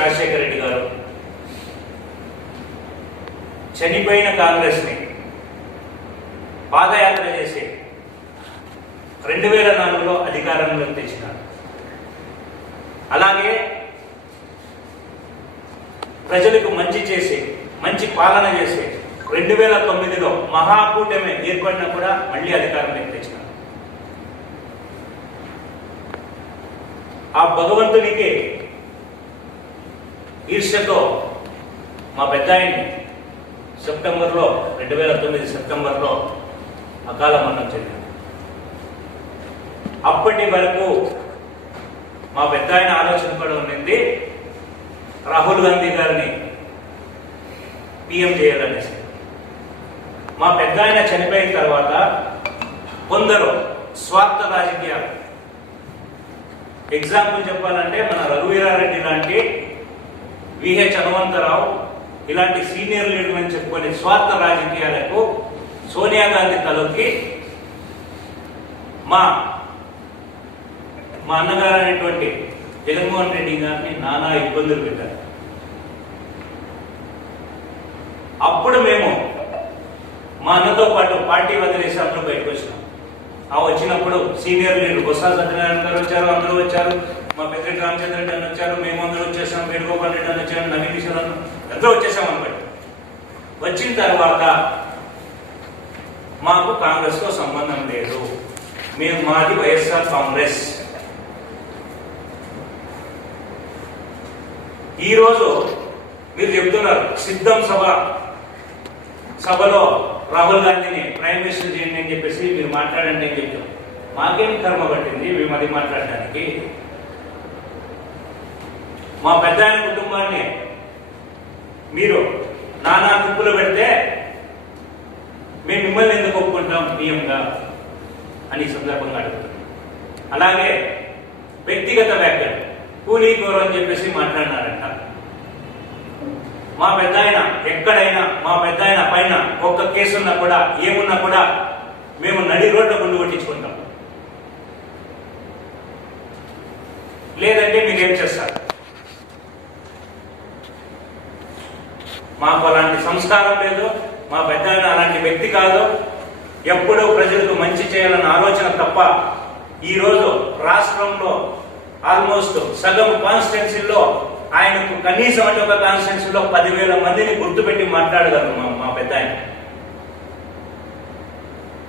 రాజశేఖర రెడ్డి గారు చనిపోయిన కాంగ్రెస్ని పాదయాత్ర చేసి 2004లో అధికారంలోకి తెచ్చినారు. అలాగే ప్రజలకు మంచి చేసి మంచి పాలన చేసి 2009లో మహాకూటమి ఏర్పడినా కూడా మళ్ళీ అధికారంలోకి తెచ్చినారు. ఆ భగవంతునికి ఈర్ష్యతో మా పెద్ద ఆయన్ని 2009 సెప్టెంబర్లో అకాల మరణం చెందింది. అప్పటి వరకు మా పెద్ద ఆయన ఆలోచన కూడా ఉన్నది రాహుల్ గాంధీ గారిని పిఎం చేయాలనేసి. మా పెద్ద ఆయన చనిపోయిన తర్వాత కొందరు స్వార్థ రాజకీయాలు, ఎగ్జాంపుల్ చెప్పాలంటే మన రఘువీరారెడ్డి లాంటి, విహెచ్ హనుమంతరావు ఇలాంటి సీనియర్ లీడర్ అని చెప్పుకునే స్వార్థ రాజకీయాలకు సోనియా గాంధీ తలొక్కి మా అన్నగారు అనేటువంటి జగన్మోహన్ రెడ్డి గారిని నానా ఇబ్బందులు పెట్టారు. అప్పుడు మేము మా అన్నతో పాటు పార్టీ వదిలేసి అందరూ బయటకు వచ్చినాం. ఆ వచ్చినప్పుడు సీనియర్ లీడర్ బొత్స సత్యనారాయణ గారు వచ్చారు, అందరూ వచ్చారు, మా పెద్దిరెడ్డి రామచంద్ర రెడ్డి అని వచ్చారు, మేము అందరూ వచ్చేసాం, వేణుగోపాల్ రెడ్డి అని వచ్చారు, నవీన్ కిషోర్ అందరూ వచ్చేసాం అనమాట. వచ్చిన తర్వాత మాకు కాంగ్రెస్తో సంబంధం లేదు, మేము మాది వైఎస్ఆర్ కాంగ్రెస్. ఈరోజు మీరు చెప్తున్నారు సిద్ధం సభలో రాహుల్ గాంధీని ప్రైమ్ మినిస్టర్ చేయండి అని చెప్పేసి మీరు మాట్లాడండి అని చెప్తాం. మాకేం కర్మ పట్టింది మేము అది మాట్లాడడానికి? మా పెద్ద ఆయన కుటుంబాన్ని మీరు నానా కుప్పులు పెడితే మేము మిమ్మల్ని ఎందుకు ఒప్పుకుంటాం పిఎంగా అని సందర్భంగా అడుగుతున్నాం. అలాగే వ్యక్తిగత వ్యాఖ్యలు కూలీ కోరు అని చెప్పేసి మాట్లాడినారంట. మా పెద్ద ఆయన ఎక్కడైనా మా పెద్ద ఆయన పైన ఒక్క కేసు ఉన్నా కూడా ఏమున్నా కూడా మేము నడి రోడ్ల గుండు కొట్టించుకుంటాం. లేదంటే మీరేం చేస్తారు? మాకు అలాంటి సంస్కారం లేదు, మా పెద్ద ఆయన అలాంటి వ్యక్తి కాదు. ఎప్పుడూ ప్రజలకు మంచి చేయాలన్న ఆలోచన తప్ప ఈరోజు రాష్ట్రంలో ఆల్మోస్ట్ సగం కాన్స్టిట్యున్సీలో ఆయనకు కనీసం అంటే ఒక కాన్స్టిట్యున్సీలో 10,000 మందిని గుర్తుపెట్టి మాట్లాడగలరు మా పెద్ద ఆయన.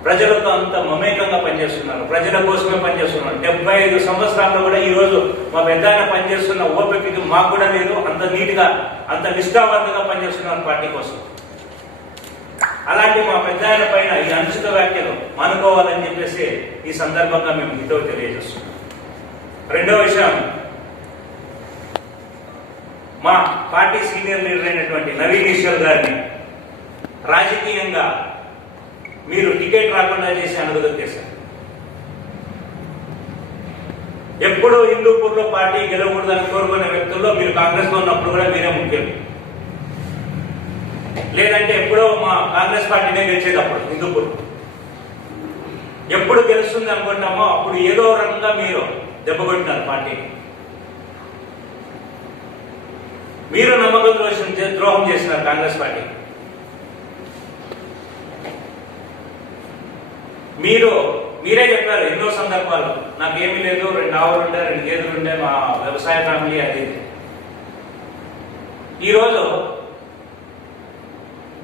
ప్రజలతో అంత మమేకంగా పనిచేస్తున్నారు, ప్రజల కోసమే పనిచేస్తున్నారు. 75 సంవత్సరాల్లో కూడా ఈ రోజు మా పెద్ద ఆయన పనిచేస్తున్న ఓపిక మాకు కూడా లేదు. అంత నీట్గా అంత నిష్ఠావంతంగా పనిచేస్తున్నారు పార్టీ కోసం. అలాంటి మా పెద్ద ఆయన పైన ఈ అనుచిత వ్యాఖ్యలు మానుకోవాలని చెప్పేసి ఈ సందర్భంగా మేము హితవు తెలియజేస్తున్నాం. రెండో విషయం, మా పార్టీ సీనియర్ లీడర్ అయినటువంటి నవీన్ కిషోర్ గారిని రాజకీయంగా మీరు టికెట్ రాకుండా చేసి అనుగదొక్కేశారు. ఎప్పుడూ హిందూపూర్లో పార్టీ గెలవకూడదని కోరుకునే వ్యక్తుల్లో మీరు కాంగ్రెస్ లో ఉన్నప్పుడు కూడా మీరే ముఖ్యం. లేదంటే ఎప్పుడో మా కాంగ్రెస్ పార్టీనే గెలిచేది. అప్పుడు హిందూపూర్ ఎప్పుడు గెలుస్తుంది అనుకుంటామో అప్పుడు ఏదో రకంగా మీరు దెబ్బకొట్టినారు పార్టీని. మీరు నమ్మకం ద్రోహం చేసినారు కాంగ్రెస్ పార్టీ. మీరే చెప్పారు ఎన్నో సందర్భాల్లో, నాకేమీ లేదు, 2 ఆవులు ఉండే, 2 గేదెలు ఉండే, మా వ్యవసాయ ఫ్యామిలీ అది. ఈరోజు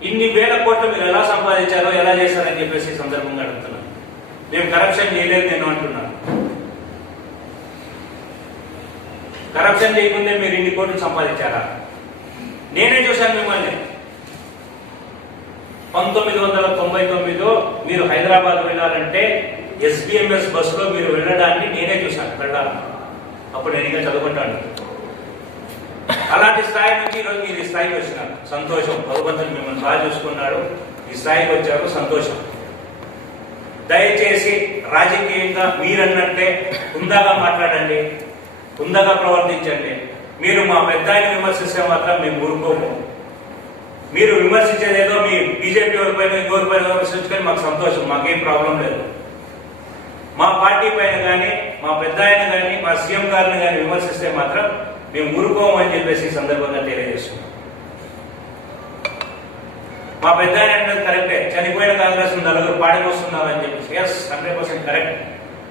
ఇన్ని వేల కోట్లు మీరు ఎలా సంపాదించారో ఎలా చేశారని చెప్పేసి సందర్భంగా అడుగుతున్నాను. మేము కరప్షన్ చేయలేదు నేను అంటున్నాను. కరప్షన్ చేయకుందే మీరు ఇన్ని కోట్లు సంపాదించారా? నేనే చూశాను మిమ్మల్ని 1999 మీరు హైదరాబాద్ వెళ్ళాలంటే ఎస్బిఎంఎస్ బస్సులో మీరు వెళ్ళడాన్ని నేనే చూశాను వెళ్ళాలి. అప్పుడు నేను ఇంకా చదువుకుంటాను. అలాంటి స్థాయి నుంచి ఈరోజు మీరు ఈ స్థాయికి వచ్చినారు. సంతోషం, భగవంతుడు మిమ్మల్ని బాగా చూసుకున్నాడు, ఈ స్థాయికి వచ్చారు, సంతోషం. దయచేసి రాజకీయంగా మీరన్నట్టే హుందాగా మాట్లాడండి, హుందాగా ప్రవర్తించండి. మీరు మా పెద్ద ఆయన విమర్శిస్తే మాత్రం మేము ఊరుకోము. మీరు విమర్శించేదేదో మీ బీజేపీ ఎవరిపైన ఇంకోరిపైన విమర్శించుకొని మాకు సంతోషం, మాకేం ప్రాబ్లం లేదు. మా పార్టీ పైన కానీ మా పెద్ద ఆయన కానీ మా సీఎం గారిని కానీ విమర్శిస్తే మాత్రం మేము ఊరుకోము అని చెప్పేసి ఈ సందర్భంగా తెలియజేస్తున్నాం. మా పెద్ద ఆయన అనేది కరెక్టే, చనిపోయిన కాంగ్రెస్ నలుగురు పాడిపోస్తున్నారు అని చెప్పేసి. Yes, 100% correct.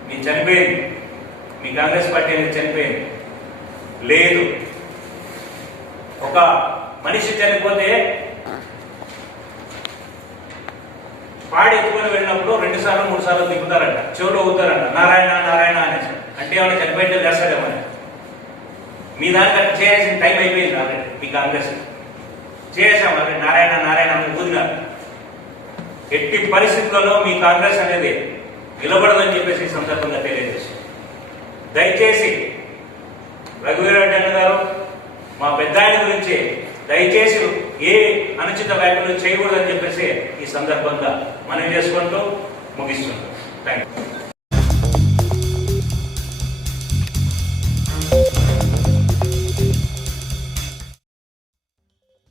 మీ చనిపోయింది, మీ కాంగ్రెస్ పార్టీ అనేది చనిపోయింది. లేదు, ఒక మనిషి చనిపోతే పాడి ఎత్తుకొని వెళ్ళినప్పుడు 2 సార్లు 3 సార్లు దిగుతారంట, చెవులు ఊతారంట, నారాయణ నారాయణ అనేసి. అంటే ఏమైనా చనిపోయితే లేస్తాడేమని. మీ దానికి అట్లా చేయాల్సిన టైం అయిపోయింది ఆల్రెడీ. మీ కాంగ్రెస్ చేసాం ఆల్రెడీ, నారాయణ నారాయణ అని ఊదినారు. ఎట్టి పరిస్థితులలో మీ కాంగ్రెస్ అనేది నిలబడదని చెప్పేసి ఈ సందర్భంగా తెలియజేస్తుంది. దయచేసి రఘువీరెడ్డి అన్న గారు, మా పెద్ద ఆయన గురించి దయచేసి ఏ అనుచిత వ్యాఖ్యలు చేయకూడదని చెప్పేసి ఈ సందర్భంగా మనం చేసుకుంటూ ముగిస్తున్నాం. Thank you.